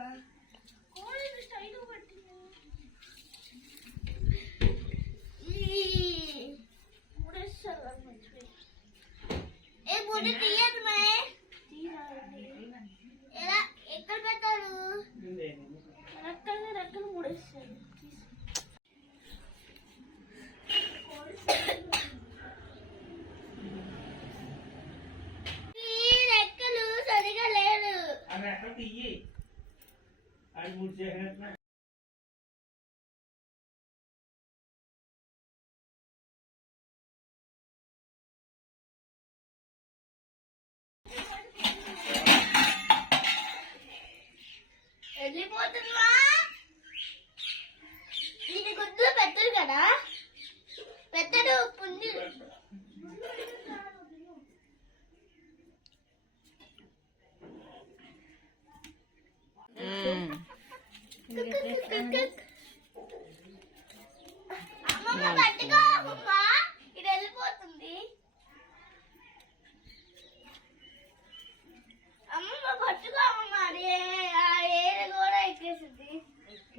água. Olha, ele está indo, Martinho. Por essa lama, Martinho. É bonitinha. गाड़ी వెళ్ళిపోతున్నా దీని గుడ్లు పెట్టరు కదా?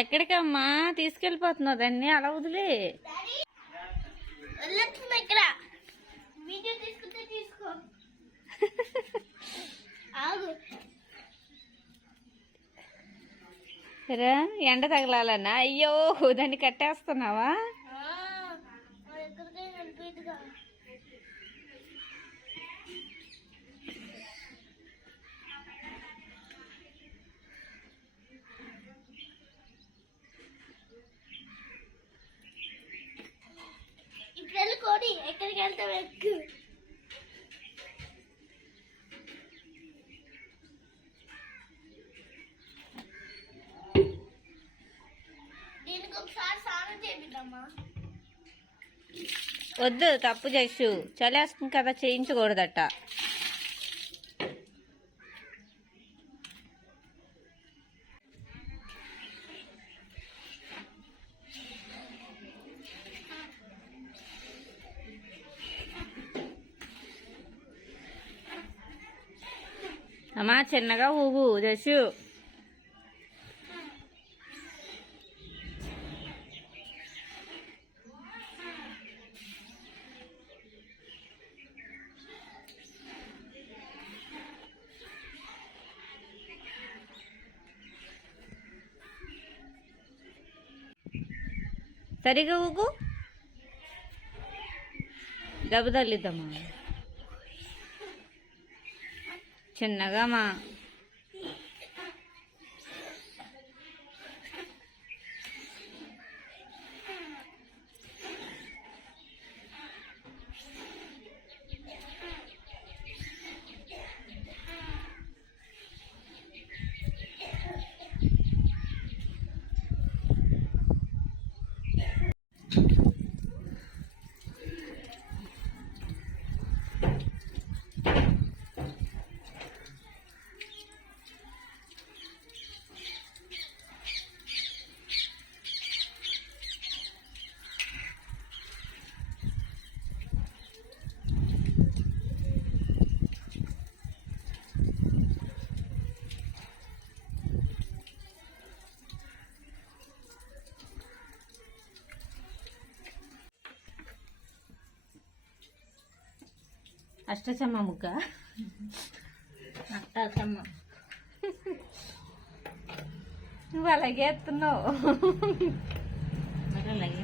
ఎక్కడికమ్మా? తీసుకెళ్ళిపోతున్నావు దాన్ని అలా వదిలే. డాడీ వెళ్ళొచ్చున్నా ఇక్కడ? వీడియో తీసుకుంటే తీసుకో. ఆగు. రా ఎండ తగలాలన్నా. అయ్యో దాన్ని కట్టేస్తున్నావా? ఎక్కడికి వెళ్తావు ఎక్కు? దీనికి ఒకసారి స్నానం చేపిద్దామా వద్దు తప్పు చేసు చలేస్తుంది కదా చేయించకూడదట. చిన్నగా ఊగు దశు సరిగా ఊగు. దెబ్బ చిన్నగా మా అష్టచమ్మ ముగ్గ అట్టమ్మ నువ్వు అలాగే ఎత్తున్నావు. అలాగే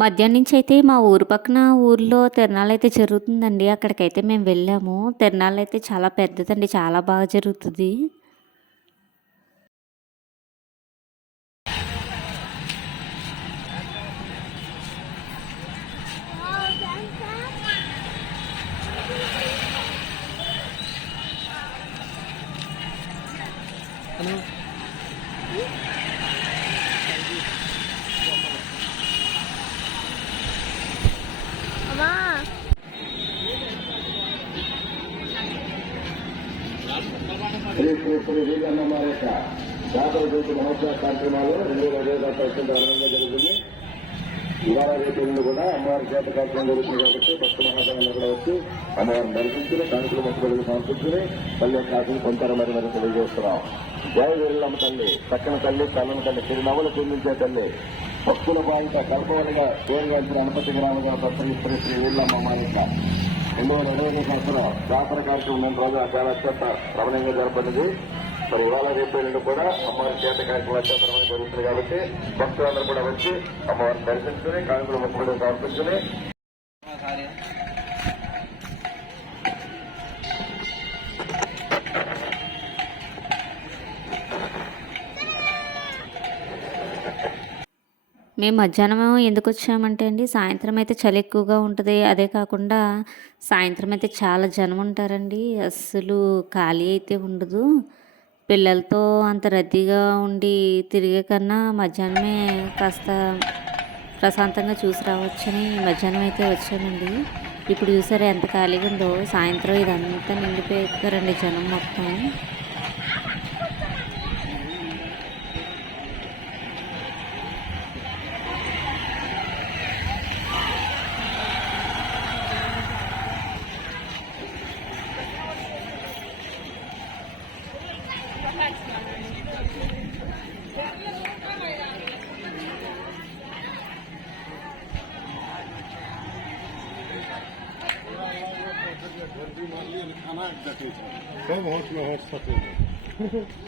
మధ్యాహ్నం నుంచి అయితే మా ఊరు పక్కన ఊర్లో తిరణాలు అయితే జరుగుతుందండి. అక్కడికైతే మేము వెళ్ళాము. తిరణాలు అయితే చాలా పెద్దదండి. చాలా బాగా జరుగుతుంది. కార్యక్రమాలు రెండు వేల ఇరవై దాకా అత్యంత ఆనందంగా జరుగుతుంది. ఇవాళ రేపు కూడా అమ్మవారి చేత కార్యక్రమం జరుగుతుంది కాబట్టి భక్త మహాజనంలో కూడా వచ్చి అమ్మవారిని దర్శించుకుని కానుకలు మొత్తం సమర్పించుకుని తల్లి యొక్క ఆశలు పొందారు మరి మరి తెలియజేస్తున్నాం. జయ వీరులమ్మ తల్లి చక్కని తల్లి తల్లని తల్లి చిరునవ్వులు చెందించే తల్లి. భక్తుల బాధిత కల్పవలిగా పేరుగాల్చిన అనుపతి గ్రామంగా ప్రసంగిస్తున్న శ్రీ వీరులమ్మ మానిక రెండు వేల ఇరవై సంవత్సరం జాతర కార్యక్రమం రెండు రోజులు చాలా అత్యంత రమణీయంగా జరపడింది మరి ఇవాళ రేపు కూడా అమ్మవారి చేత కార్యక్రమం అత్యంత జరుగుతుంది కాబట్టి భక్తులందరూ కూడా వచ్చి అమ్మవారిని దర్శించుకుని కానుకలు మొక్కుబడి సమర్పించుకుని మేము మధ్యాహ్నం ఎందుకు వచ్చామంటే అండి సాయంత్రం అయితే చలి ఎక్కువగా ఉంటుంది. అదే కాకుండా సాయంత్రం అయితే చాలా జనం ఉంటారండి. అస్సలు ఖాళీ అయితే ఉండదు. పిల్లలతో అంత రద్దీగా ఉండి తిరిగే కన్నా మధ్యాహ్నమే కాస్త ప్రశాంతంగా చూసి రావచ్చని మధ్యాహ్నం అయితే వచ్చానండి. ఇప్పుడు చూసారా ఎంత ఖాళీగా ఉందో. సాయంత్రం ఇదంతా నిండిపోయారండి జనం మొత్తం. Mm-hmm.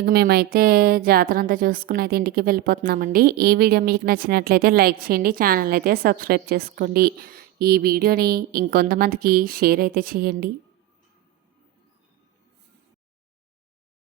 ఇక మేమైతే జాతర అంతా చూసుకుని అయితే ఇంటికి వెళ్ళిపోతున్నామండి. ఈ వీడియో మీకు నచ్చినట్లయితే లైక్ చేయండి ఛానల్ అయితే సబ్స్క్రైబ్ చేసుకోండి. ఈ వీడియోని ఇంకొంతమందికి షేర్ అయితే చేయండి.